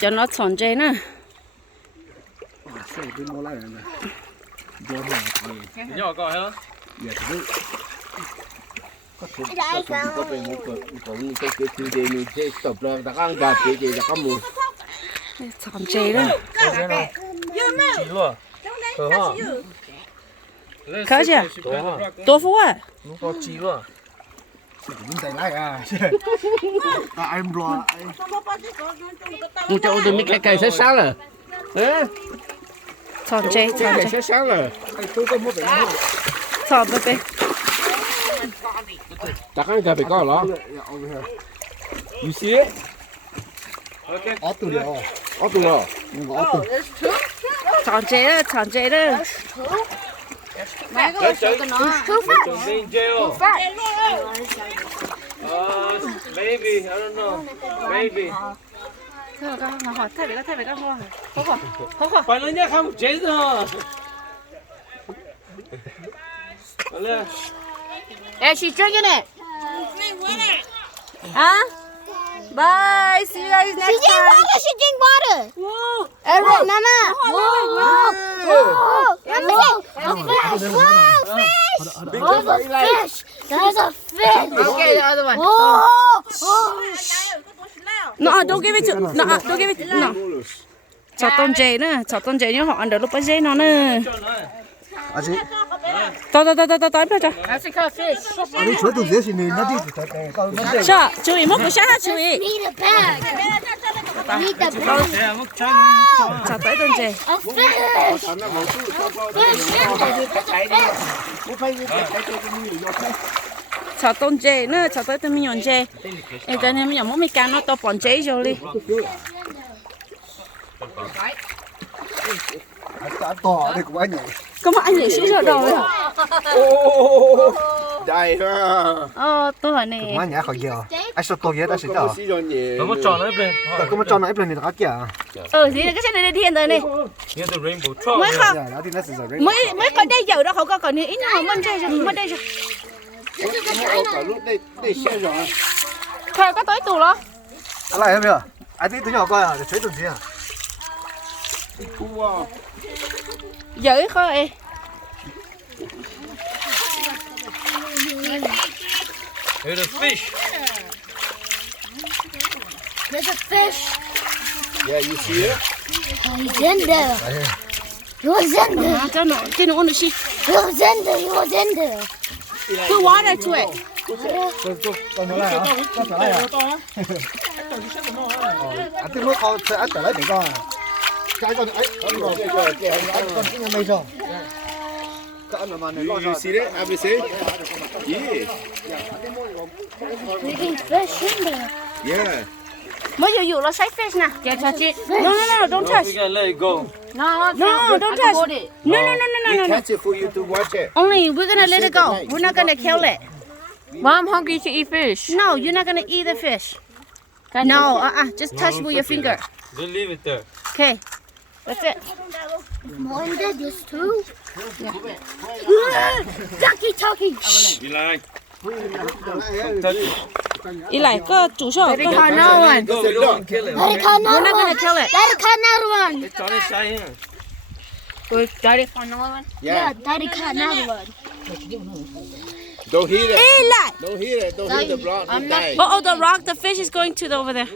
cho nó tròn dây nữa. Nhỏ coi hả? có về một cái chủ đề này sẽ tập ra ta ăn bạc cái gì ta có mua tròn dây đó. Chỉ luôn. Khá chưa? Tô phú à? Nó có chỉ luôn. em lo một chỗ từ mấy cái sẽ sáng rồi tròn dây, tròn dây. sẽ sáng rồi Tròn bê bê. ta ăn cái phải có đó you see it ở từ đó tròn dây đó, tròn dây đó. Trồng lên jail. Maybe, I don't know. Maybe. Thôi con hỏi, thay về con hỏi. Không khỏi. Phải lên nhá không chết rồi. Lên. Hey, she's drinking it. Huh? Bye. See you guys next time. She drink water. Whoa. Everett, Mama. Whoa. Whoa. Whoa. Fish. There's a fish. Okay, the other one. Whoa. No, don't give it to. No, don't give it. No. Cho tôm dê nữa, cho tôm dê nhưng họ ăn được lúc bao dê nó nữa. To, em cho. 아니 저도 대신에 나도 자, chú ý một cái sát chú ý. Need a bag. Need the bag. Để mức chân. Cho tới tôm dê. A fish. Cho tôm dê nữa, cho tới tôm nhọn dê. Em cho nên mình muốn can nó to bòn dê rồi đi. to đây của anh nhỉ Có mà anh nhảy xíu rồi rồi. đây ha Tôi hỏi này. anh nhỉ khỏi giờ anh sao to vậy ta sẽ đó Nó mất tròn đấy bên. có mà cho nó ép lên thì nó kìa Thì cái xe này thiên rồi này. Nghe từ rainbow trout. Mới không? nó thì nó sẽ rồi Mới còn đây giờ đó không có còn ít nữa mà đây rồi, mà đây rồi. cả lúc đây xe rồi Thôi có tới tù đó. anh lại em nhỉ anh tí tụi nhỏ coi à để chơi tụi gì à Giữ coi. Here's a fish. There's a fish. yeah you see it He's in there. He was in there. Cho nó, trên nó uống được gì? He was in there. He was in there. Put water to it. con nó lại hả con trở lại hả anh tí mới con sẽ anh trở lại để con à cái con ấy con rồi con cũng nghe mây rồi you see that I see yeah Making fish in there. yeah Mới dụ là side fish nè. Kìa cho chị. No, don't We touch. can let it go. No, don't touch. No. we catch it for you to watch it Only we're gonna let it go. We're not gonna kill it. Mom hungry to eat fish. No, you're not gonna eat the fish. No, just touch with your finger. Just leave it there. Okay. That's it. Mom did this too. Ducky Tucky. You like? Touch it. Ý lại có chủ sở. Daddy caught another one. No, we don't want to kill it. Daddy caught We're another not gonna one. kill it. Daddy caught another one. It's on the side here. Daddy found another one. Yeah, Daddy caught another one. don't hit it Ý lại. don't hit it don't hit the block don't die Oh, the rock, the fish is going to over there.